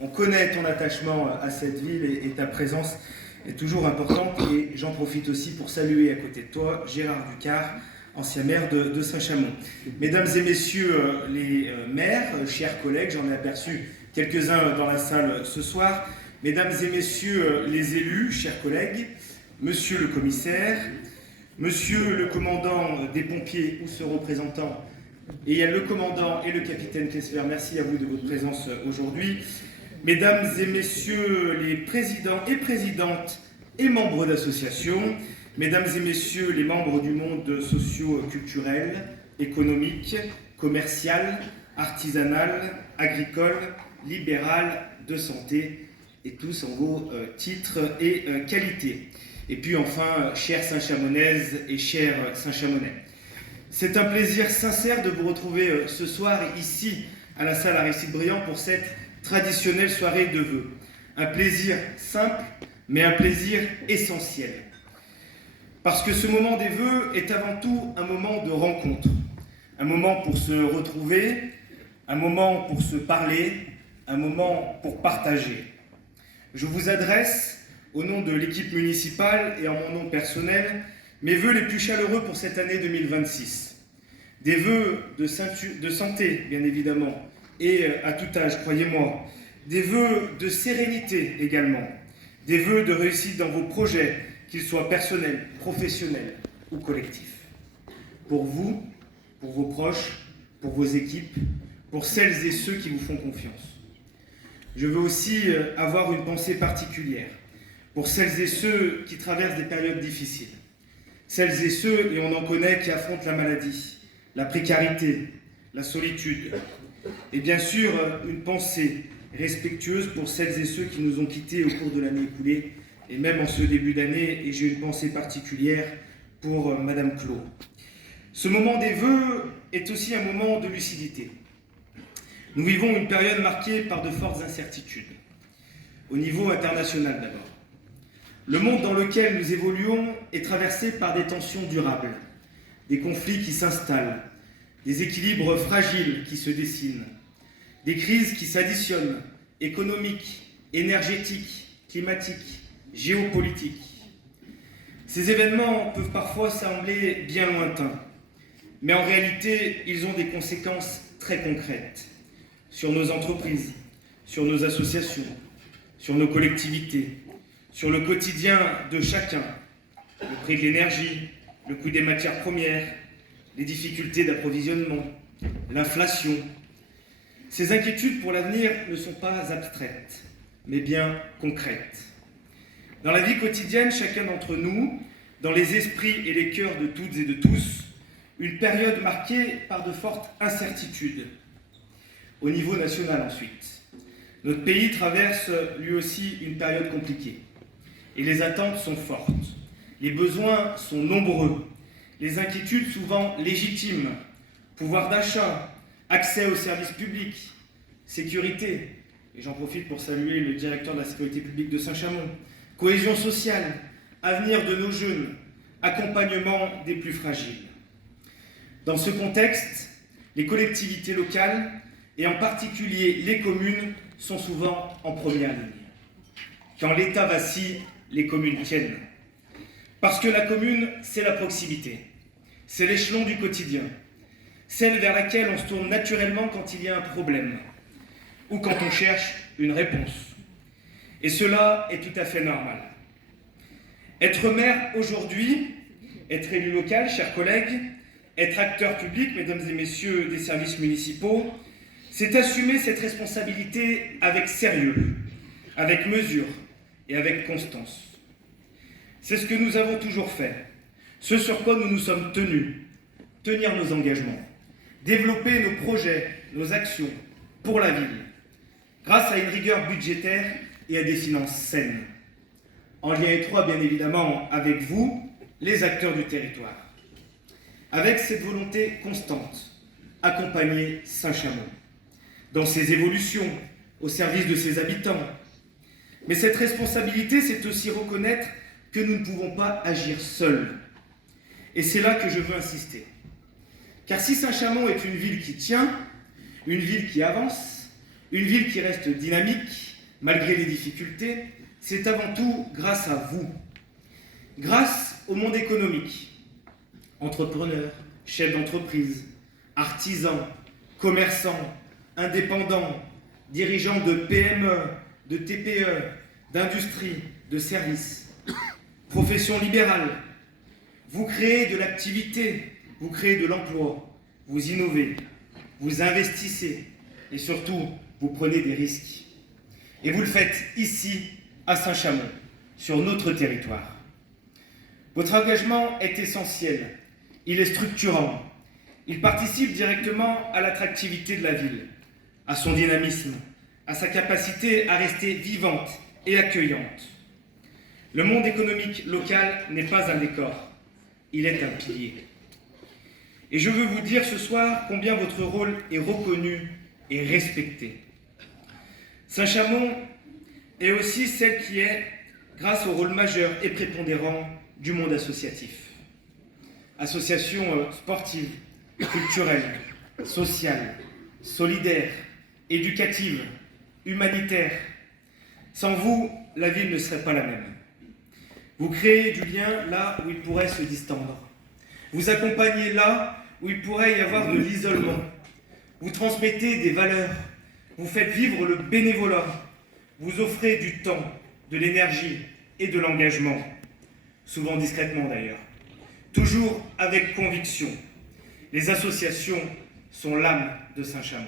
On connaît ton attachement à cette ville et ta présence est toujours importante. Et j'en profite aussi pour saluer à côté de toi Gérard Ducard, ancien maire de Saint-Chamond. Mesdames et messieurs les maires, chers collègues, j'en ai aperçu quelques-uns dans la salle ce soir. Mesdames et messieurs les élus, chers collègues, monsieur le commissaire, monsieur le commandant des pompiers ou ce représentant, et il y a le commandant et le capitaine Kessler, merci à vous de votre présence aujourd'hui. Mesdames et messieurs les présidents et présidentes et membres d'associations, mesdames et messieurs les membres du monde socio-culturel, économique, commercial, artisanal, agricole, libéral, de santé, et tous en vos titres et qualités. Et puis enfin, chères Saint-Chamonaises et chers Saint-Chamonais. C'est un plaisir sincère de vous retrouver ce soir ici à la salle Aristide Briand pour cette traditionnelle soirée de vœux. Un plaisir simple, mais un plaisir essentiel. Parce que ce moment des vœux est avant tout un moment de rencontre, un moment pour se retrouver, un moment pour se parler, un moment pour partager. Je vous adresse, au nom de l'équipe municipale et en mon nom personnel, mes vœux les plus chaleureux pour cette année 2026. Des vœux de santé, bien évidemment, et à tout âge, croyez-moi. Des vœux de sérénité également. Des vœux de réussite dans vos projets, qu'ils soient personnels, professionnels ou collectifs. Pour vous, pour vos proches, pour vos équipes, pour celles et ceux qui vous font confiance. Je veux aussi avoir une pensée particulière pour celles et ceux qui traversent des périodes difficiles. Celles et ceux, et on en connaît, qui affrontent la maladie, la précarité, la solitude. Et bien sûr, une pensée respectueuse pour celles et ceux qui nous ont quittés au cours de l'année écoulée, et même en ce début d'année, et j'ai une pensée particulière pour Madame Claude. Ce moment des vœux est aussi un moment de lucidité. Nous vivons une période marquée par de fortes incertitudes, au niveau international d'abord. Le monde dans lequel nous évoluons est traversé par des tensions durables, des conflits qui s'installent, des équilibres fragiles qui se dessinent, des crises qui s'additionnent, économiques, énergétiques, climatiques, géopolitiques. Ces événements peuvent parfois sembler bien lointains, mais en réalité, ils ont des conséquences très concrètes sur nos entreprises, sur nos associations, sur nos collectivités, sur le quotidien de chacun, le prix de l'énergie, le coût des matières premières, les difficultés d'approvisionnement, l'inflation. Ces inquiétudes pour l'avenir ne sont pas abstraites, mais bien concrètes. Dans la vie quotidienne, chacun d'entre nous, dans les esprits et les cœurs de toutes et de tous, une période marquée par de fortes incertitudes. Au niveau national ensuite, notre pays traverse lui aussi une période compliquée. Et les attentes sont fortes, les besoins sont nombreux, les inquiétudes souvent légitimes, pouvoir d'achat, accès aux services publics, sécurité, et j'en profite pour saluer le directeur de la sécurité publique de Saint-Chamond, cohésion sociale, avenir de nos jeunes, accompagnement des plus fragiles. Dans ce contexte, les collectivités locales, et en particulier les communes, sont souvent en première ligne. Quand l'État vacille, les communes tiennent. Parce que la commune, c'est la proximité, c'est l'échelon du quotidien, celle vers laquelle on se tourne naturellement quand il y a un problème ou quand on cherche une réponse. Et cela est tout à fait normal. Être maire aujourd'hui, être élu local, chers collègues, être acteur public, mesdames et messieurs des services municipaux, c'est assumer cette responsabilité avec sérieux, avec mesure et avec constance. C'est ce que nous avons toujours fait, ce sur quoi nous nous sommes tenus, tenir nos engagements, développer nos projets, nos actions pour la ville, grâce à une rigueur budgétaire et à des finances saines, en lien étroit bien évidemment avec vous, les acteurs du territoire, avec cette volonté constante, accompagner Saint-Chamond dans ses évolutions, au service de ses habitants. Mais cette responsabilité, c'est aussi reconnaître que nous ne pouvons pas agir seuls. Et c'est là que je veux insister. Car si Saint-Chamond est une ville qui tient, une ville qui avance, Une ville qui reste dynamique, malgré les difficultés, c'est avant tout grâce à vous. Grâce au monde économique, entrepreneurs, chefs d'entreprise, artisans, commerçants, indépendants, dirigeants de PME, de TPE, d'industrie, de services, professions libérales. Vous créez de l'activité, vous créez de l'emploi, vous innovez, vous investissez et surtout, vous prenez des risques. Et vous le faites ici, à Saint-Chamond, sur notre territoire. Votre engagement est essentiel, il est structurant, il participe directement à l'attractivité de la ville, à son dynamisme, à sa capacité à rester vivante et accueillante. Le monde économique local n'est pas un décor, il est un pilier. Et je veux vous dire ce soir combien votre rôle est reconnu et respecté. Saint-Chamond est aussi celle qui est, grâce au rôle majeur et prépondérant du monde associatif. Associations sportives, culturelles, sociales, solidaires, éducatives, humanitaires. Sans vous, la ville ne serait pas la même. Vous créez du lien là où il pourrait se distendre. Vous accompagnez là où il pourrait y avoir de l'isolement. Vous transmettez des valeurs. Vous faites vivre le bénévolat. Vous offrez du temps, de l'énergie et de l'engagement. Souvent discrètement d'ailleurs. Toujours avec conviction. Les associations sont l'âme de Saint-Chamond.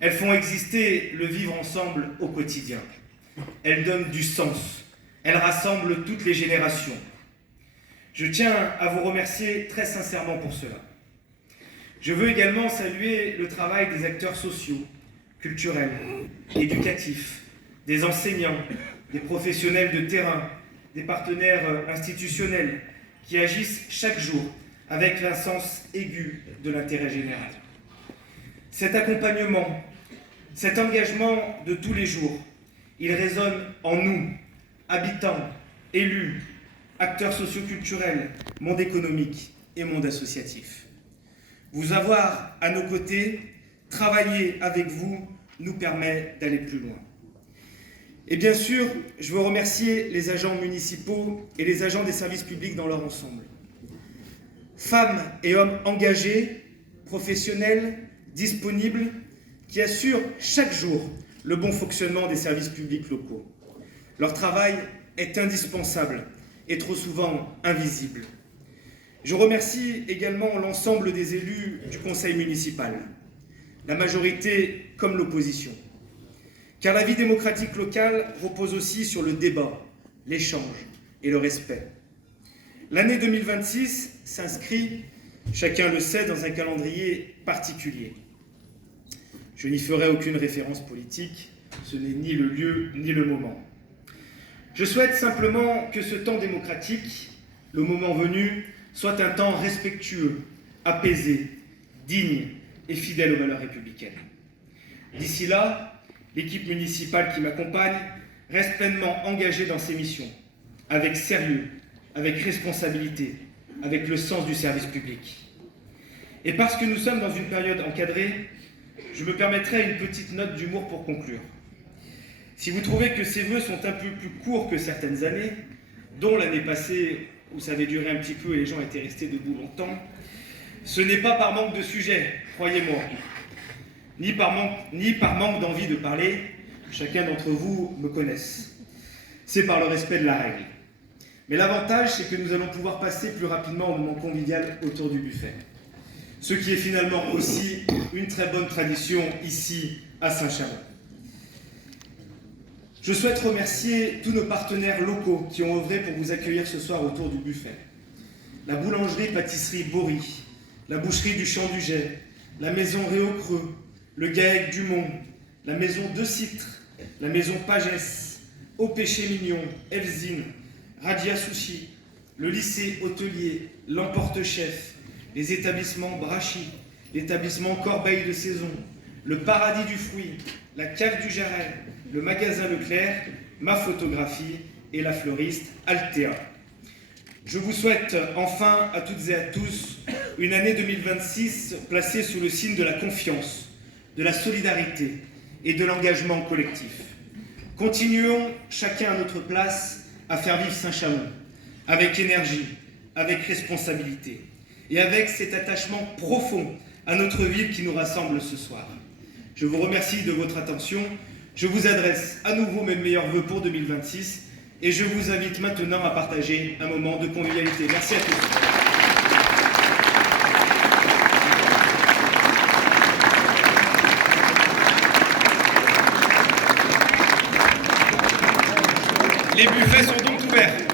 Elles font exister le vivre ensemble au quotidien. Elles donnent du sens. Elles rassemblent toutes les générations. Je tiens à vous remercier très sincèrement pour cela. Je veux également saluer le travail des acteurs sociaux, culturels, éducatifs, des enseignants, des professionnels de terrain, des partenaires institutionnels qui agissent chaque jour avec un sens aigu de l'intérêt général. Cet accompagnement, cet engagement de tous les jours, il résonne en nous, habitants, élus, acteurs socioculturels, monde économique et monde associatif. Vous avoir à nos côtés, travailler avec vous, nous permet d'aller plus loin. Et bien sûr, je veux remercier les agents municipaux et les agents des services publics dans leur ensemble. Femmes et hommes engagés, professionnels, disponibles, qui assurent chaque jour le bon fonctionnement des services publics locaux. Leur travail est indispensable et trop souvent invisible. Je remercie également l'ensemble des élus du conseil municipal, la majorité comme l'opposition. Car la vie démocratique locale repose aussi sur le débat, l'échange et le respect. L'année 2026 s'inscrit, chacun le sait, dans un calendrier particulier. Je n'y ferai aucune référence politique, ce n'est ni le lieu ni le moment. Je souhaite simplement que ce temps démocratique, le moment venu, soit un temps respectueux, apaisé, digne et fidèle aux valeurs républicaines. D'ici là, l'équipe municipale qui m'accompagne reste pleinement engagée dans ses missions, avec sérieux, avec responsabilité, avec le sens du service public. Et parce que nous sommes dans une période encadrée, je me permettrai une petite note d'humour pour conclure. Si vous trouvez que ces vœux sont un peu plus courts que certaines années, dont l'année passée où ça avait duré un petit peu et les gens étaient restés debout longtemps, ce n'est pas par manque de sujet, croyez-moi, ni par manque d'envie de parler, chacun d'entre vous me connaisse. C'est par le respect de la règle. Mais l'avantage, c'est que nous allons pouvoir passer plus rapidement au moment convivial autour du buffet. Ce qui est finalement aussi une très bonne tradition ici à Saint-Chamond. Je souhaite remercier tous nos partenaires locaux qui ont œuvré pour vous accueillir ce soir autour du buffet. La boulangerie-pâtisserie Bory, la boucherie du Champ du Jet, la maison Réau-Creux, le GAEC du Mont, la maison De Citre, la maison Pagès, Au Péché Mignon, Elzine, Radia Sushi, le lycée hôtelier, l'Emporte-Chef, les établissements Brachy, l'établissement Corbeil de Saison, le Paradis du Fruit, la Cave du Jarret, le magasin Leclerc, Ma Photographie et la fleuriste Altea. Je vous souhaite enfin à toutes et à tous une année 2026 placée sous le signe de la confiance, de la solidarité et de l'engagement collectif. Continuons chacun à notre place à faire vivre Saint-Chamond, avec énergie, avec responsabilité, et avec cet attachement profond à notre ville qui nous rassemble ce soir. Je vous remercie de votre attention. Je vous adresse à nouveau mes meilleurs vœux pour 2026 et je vous invite maintenant à partager un moment de convivialité. Merci à tous. Les buffets sont donc ouverts.